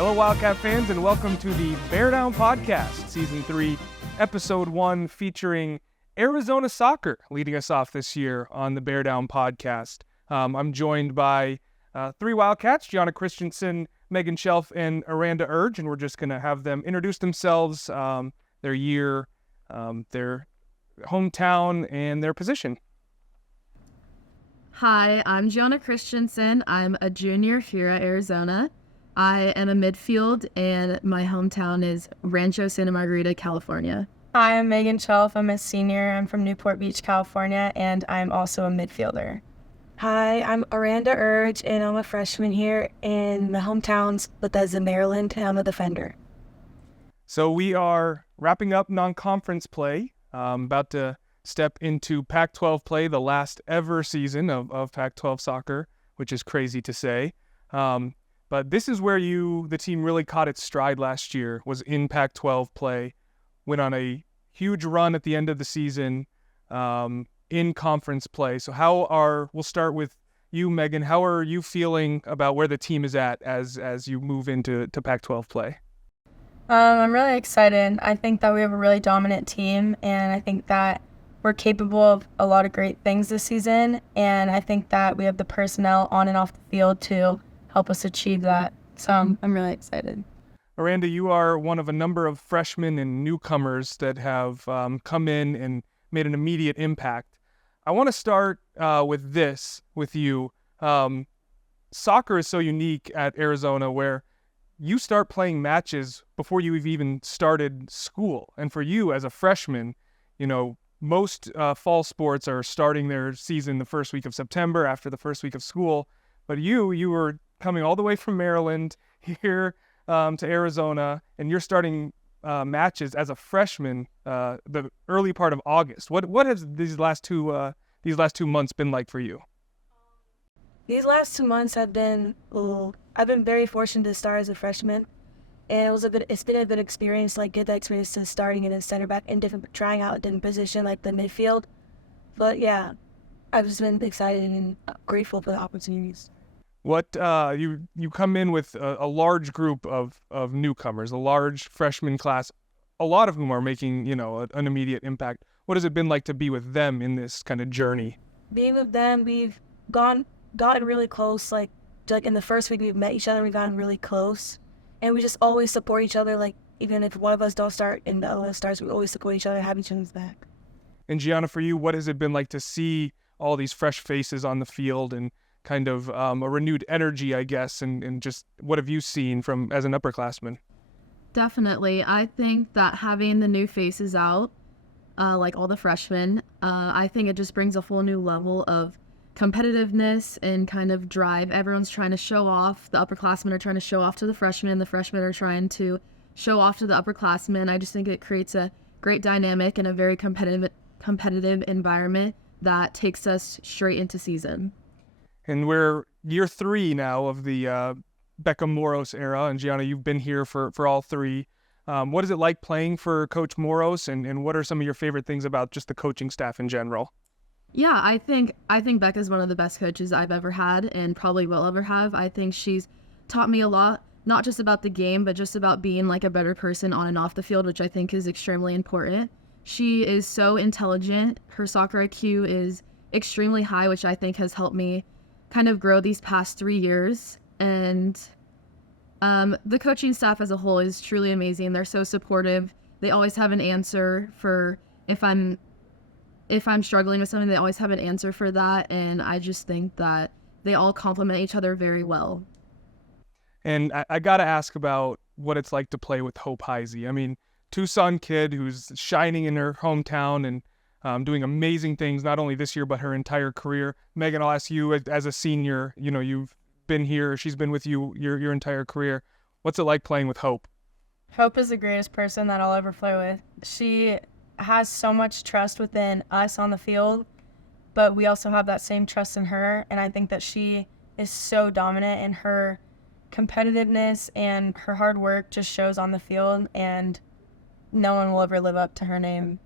Hello, Wildcat fans, and welcome to the Bear Down Podcast, Season 3, Episode 1, featuring Arizona soccer, leading us off this year on the Bear Down Podcast. I'm joined by three Wildcats, Gianna Christensen, Megan Shelf, and Aranda Urge, and we're just going to have them introduce themselves, their year, their hometown, and their position. Hi, I'm Gianna Christensen. I'm a junior here at Arizona. I am a midfield, and my hometown is Rancho Santa Margarita, California. Hi, I'm Megan Shelf. I'm a senior. I'm from Newport Beach, California, and I'm also a midfielder. Hi, I'm Aranda Urge, and I'm a freshman here in my hometown's Bethesda, Maryland, and I'm a defender. So we are wrapping up non-conference play, about to step into Pac-12 play, the last ever season of Pac-12 soccer, which is crazy to say. But this is where the team really caught its stride last year, was in Pac-12 play, went on a huge run at the end of the season in conference play. So we'll start with you, Megan. How are you feeling about where the team is at as you move into Pac-12 play? I'm really excited. I think that we have a really dominant team, and I think that we're capable of a lot of great things this season, and I think that we have the personnel on and off the field to help us achieve that. So I'm really excited. Aranda, you are one of a number of freshmen and newcomers that have come in and made an immediate impact. I want to start with you. Soccer is so unique at Arizona where you start playing matches before you've even started school. And for you as a freshman, most fall sports are starting their season the first week of September after the first week of school. But you were coming all the way from Maryland here to Arizona, and you're starting matches as a freshman the early part of August. What has these last two months been like for you? These last 2 months have been, I've been very fortunate to start as a freshman, and it's been a good experience, get that experience to starting in a center back and trying out a different position like the midfield. But yeah, I've just been excited and grateful for the opportunities. What you come in with a large group of newcomers, a large freshman class, a lot of whom are making an immediate impact. What has it been like to be with them in this kind of journey? Being with them, we've gotten really close. Like in the first week we've met each other, we've gotten really close, and we just always support each other. Like even if one of us don't start and the other starts, we always support each other and have each other's back. And Gianna, for you, what has it been like to see all these fresh faces on the field and kind of a renewed energy, I guess, and just what have you seen from as an upperclassman? Definitely. I think that having the new faces out, like all the freshmen, I think it just brings a whole new level of competitiveness and kind of drive. Everyone's trying to show off. The upperclassmen are trying to show off to the freshmen. The freshmen are trying to show off to the upperclassmen. I just think it creates a great dynamic and a very competitive environment that takes us straight into season. And we're year 3 now of the Beckham Moros era, and Gianna, you've been here for all 3. What is it like playing for Coach Moros, and what are some of your favorite things about just the coaching staff in general? Yeah, I think Becca's one of the best coaches I've ever had and probably will ever have. I think she's taught me a lot, not just about the game, but just about being like a better person on and off the field, which I think is extremely important. She is so intelligent. Her soccer IQ is extremely high, which I think has helped me kind of grow these past 3 years. And the coaching staff as a whole is truly amazing. They're so supportive. They always have an answer for if I'm struggling with something, they always have an answer for that. And I just think that they all complement each other very well. And I got to ask about what it's like to play with Hope Heisey. I mean, Tucson kid who's shining in her hometown and doing amazing things, not only this year, but her entire career. Megan, I'll ask you as a senior, you've been here, she's been with you your entire career. What's it like playing with Hope? Hope is the greatest person that I'll ever play with. She has so much trust within us on the field, but we also have that same trust in her, and I think that she is so dominant in her competitiveness, and her hard work just shows on the field, and no one will ever live up to her name.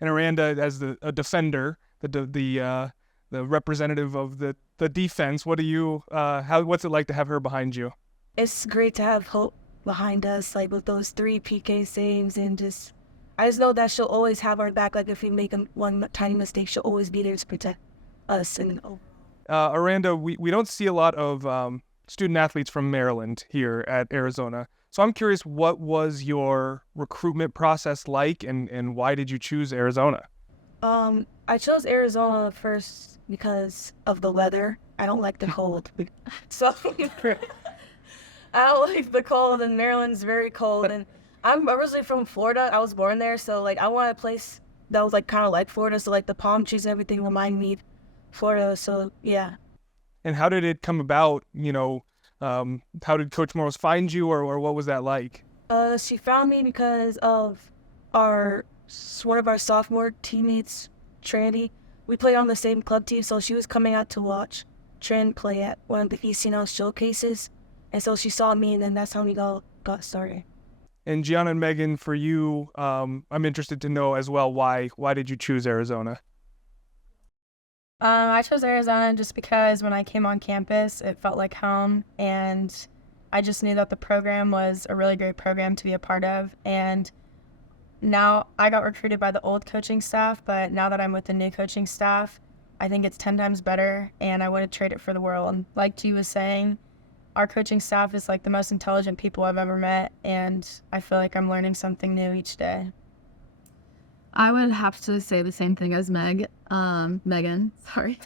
And Aranda, as a defender, the representative of the defense, what's it like to have her behind you? It's great to have Hope behind us, like with those 3 PK saves, and I just know that she'll always have our back. Like if we make one tiny mistake, she'll always be there to protect us. And Aranda, we don't see a lot of student athletes from Maryland here at Arizona. So I'm curious, what was your recruitment process like, and why did you choose Arizona? I chose Arizona first because of the weather. I don't like the cold. So I don't like the cold, and Maryland's very cold. And I'm originally from Florida. I was born there, so like I wanted a place that was like kind of like Florida. So like the palm trees and everything remind me of Florida. So yeah. And how did it come about? How did Coach Morris find you, or what was that like? She found me because of one of our sophomore teammates, Trandy. We played on the same club team, so she was coming out to watch Tran play at one of the ECNL showcases. And so she saw me, and then that's how we got started. And Gianna and Megan, for you, I'm interested to know as well, why did you choose Arizona? I chose Arizona just because when I came on campus, it felt like home, and I just knew that the program was a really great program to be a part of. And now I got recruited by the old coaching staff, but now that I'm with the new coaching staff, I think it's 10 times better, and I wouldn't trade it for the world. Like G was saying, our coaching staff is like the most intelligent people I've ever met, and I feel like I'm learning something new each day. I would have to say the same thing as Megan, sorry.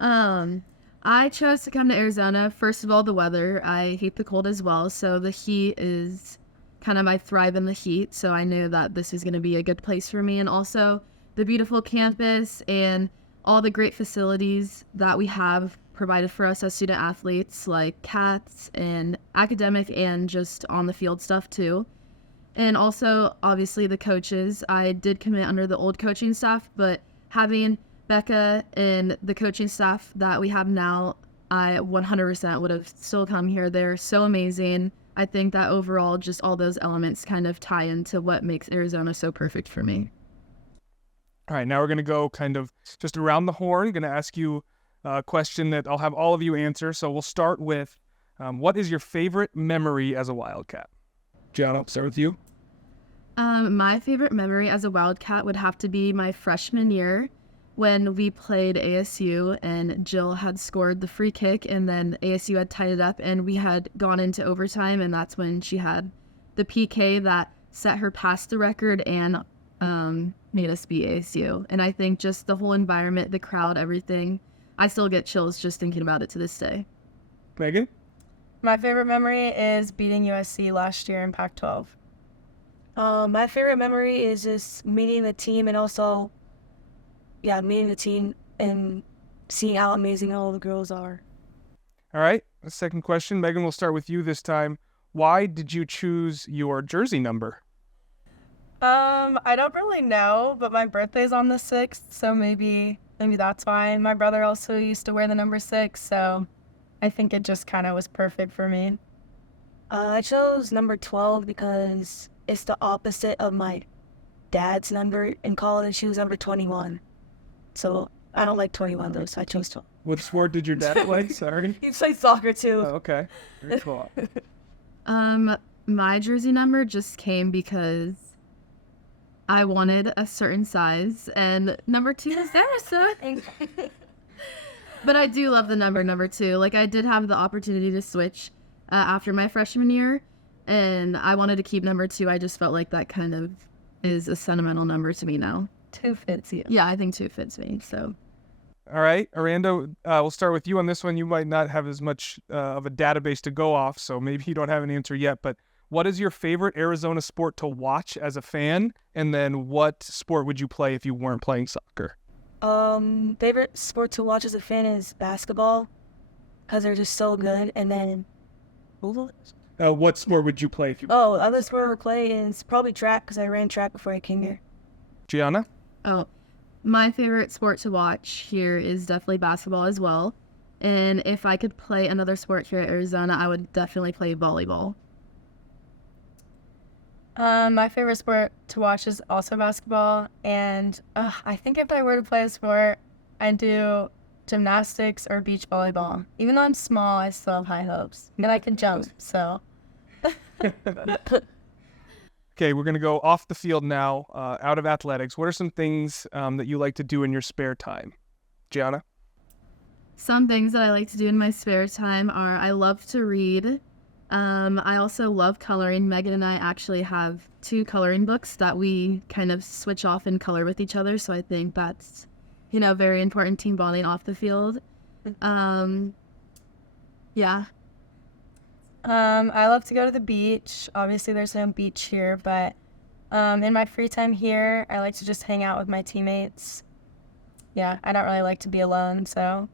I chose to come to Arizona. First of all, the weather. I hate the cold as well, so the heat is kind of, I thrive in the heat, so I knew that this is going to be a good place for me. And also the beautiful campus and all the great facilities that we have provided for us as student athletes, like CATs and academic and just on the field stuff too. And also, obviously, the coaches. I did commit under the old coaching staff, but having Becca and the coaching staff that we have now, I 100% would have still come here. They're so amazing. I think that overall, just all those elements kind of tie into what makes Arizona so perfect for me. All right, now we're going to go kind of just around the horn. Going to ask you a question that I'll have all of you answer. So we'll start with, what is your favorite memory as a Wildcat? John, I'll start with you. My favorite memory as a Wildcat would have to be my freshman year when we played ASU and Jill had scored the free kick, and then ASU had tied it up and we had gone into overtime, and that's when she had the PK that set her past the record and made us beat ASU. And I think just the whole environment, the crowd, everything, I still get chills just thinking about it to this day. Megan? My favorite memory is beating USC last year in Pac-12. My favorite memory is just meeting the team, and also, meeting the team and seeing how amazing all the girls are. All right, the second question. Megan, we'll start with you this time. Why did you choose your jersey number? I don't really know, but my birthday's on the 6th, so maybe that's why. My brother also used to wear the number 6, so I think it just kind of was perfect for me. I chose number 12 because it's the opposite of my dad's number in college. He was number 21. So I don't like 21 though, so I chose 12. What sport did your dad play? Sorry. He played soccer too. Oh, okay. Very cool. My jersey number just came because I wanted a certain size, and number 2 is there, so. But I do love the number 2. Like, I did have the opportunity to switch after my freshman year, and I wanted to keep number 2. I just felt like that kind of is a sentimental number to me now. 2 fits you. Yeah, I think 2 fits me, so. All right, Aranda, we'll start with you on this one. You might not have as much of a database to go off, so maybe you don't have an answer yet, but what is your favorite Arizona sport to watch as a fan? And then what sport would you play if you weren't playing soccer? Favorite sport to watch as a fan is basketball, because they're just so good. And then, what sport would you play if you? Other sport I would play is probably track, because I ran track before I came here. Gianna? Oh, my favorite sport to watch here is definitely basketball as well. And if I could play another sport here at Arizona, I would definitely play volleyball. My favorite sport to watch is also basketball, and I think if I were to play a sport, I'd do gymnastics or beach volleyball. Even though I'm small, I still have high hopes, and I can jump, so Okay, we're going to go off the field now, out of athletics. What are some things that you like to do in your spare time? Gianna? Some things that I like to do in my spare time are I love to read. I also love coloring. Megan and I actually have 2 coloring books that we kind of switch off and color with each other. So I think that's, very important team bonding off the field. Yeah. I love to go to the beach. Obviously, there's no beach here, but in my free time here, I like to just hang out with my teammates. Yeah, I don't really like to be alone, so.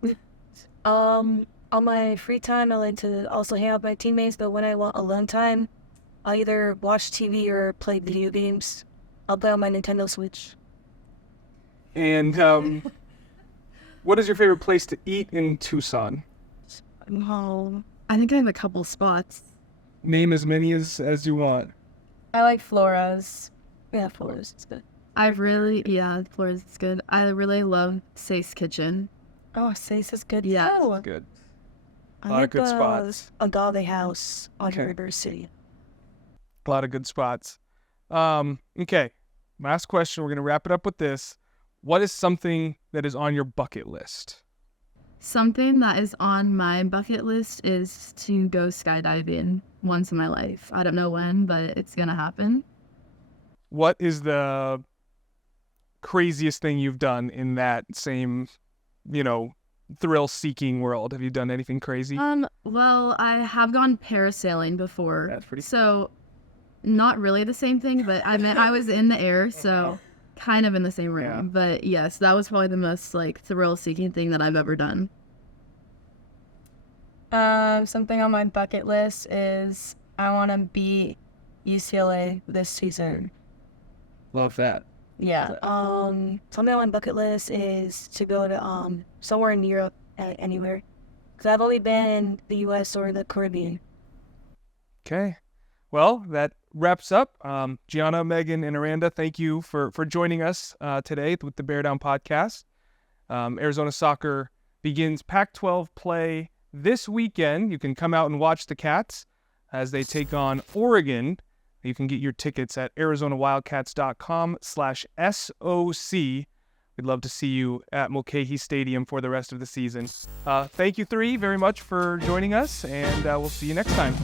On my free time, I like to also hang out with my teammates, but when I want alone time, I'll either watch TV or play video games. I'll play on my Nintendo Switch. And what is your favorite place to eat in Tucson? I think I have a couple spots. Name as many as you want. I like Flora's. Yeah, Florida's is good. Flores is good. I really love Say's Kitchen. Oh, Sace is good Yeah. too. Good. I A lot of like good spots. Agave House on Okay. River City. A lot of good spots. Okay, last question. We're going to wrap it up with this. What is something that is on your bucket list? Something that is on my bucket list is to go skydiving once in my life. I don't know when, but it's gonna happen. What is the craziest thing you've done in that same, thrill-seeking world? Have you done anything crazy? Well, I have gone parasailing before. That's pretty- So, not really the same thing, but I was in the air, so kind of in the same room. Yeah. But yes, that was probably the most thrill-seeking thing that I've ever done. Something on my bucket list is I want to beat UCLA this season. Love that. Yeah. Something on my bucket list is to go to somewhere in Europe, anywhere, because I've only been in the U.S. or the Caribbean. Okay. Well, that wraps up. Gianna, Megan, and Aranda, thank you for joining us today with the Bear Down podcast. Arizona soccer begins Pac-12 play this weekend. You can come out and watch the Cats as they take on Oregon. You can get your tickets at ArizonaWildcats.com/SOC. We'd love to see you at Mulcahy Stadium for the rest of the season. Thank you 3 very much for joining us, and we'll see you next time.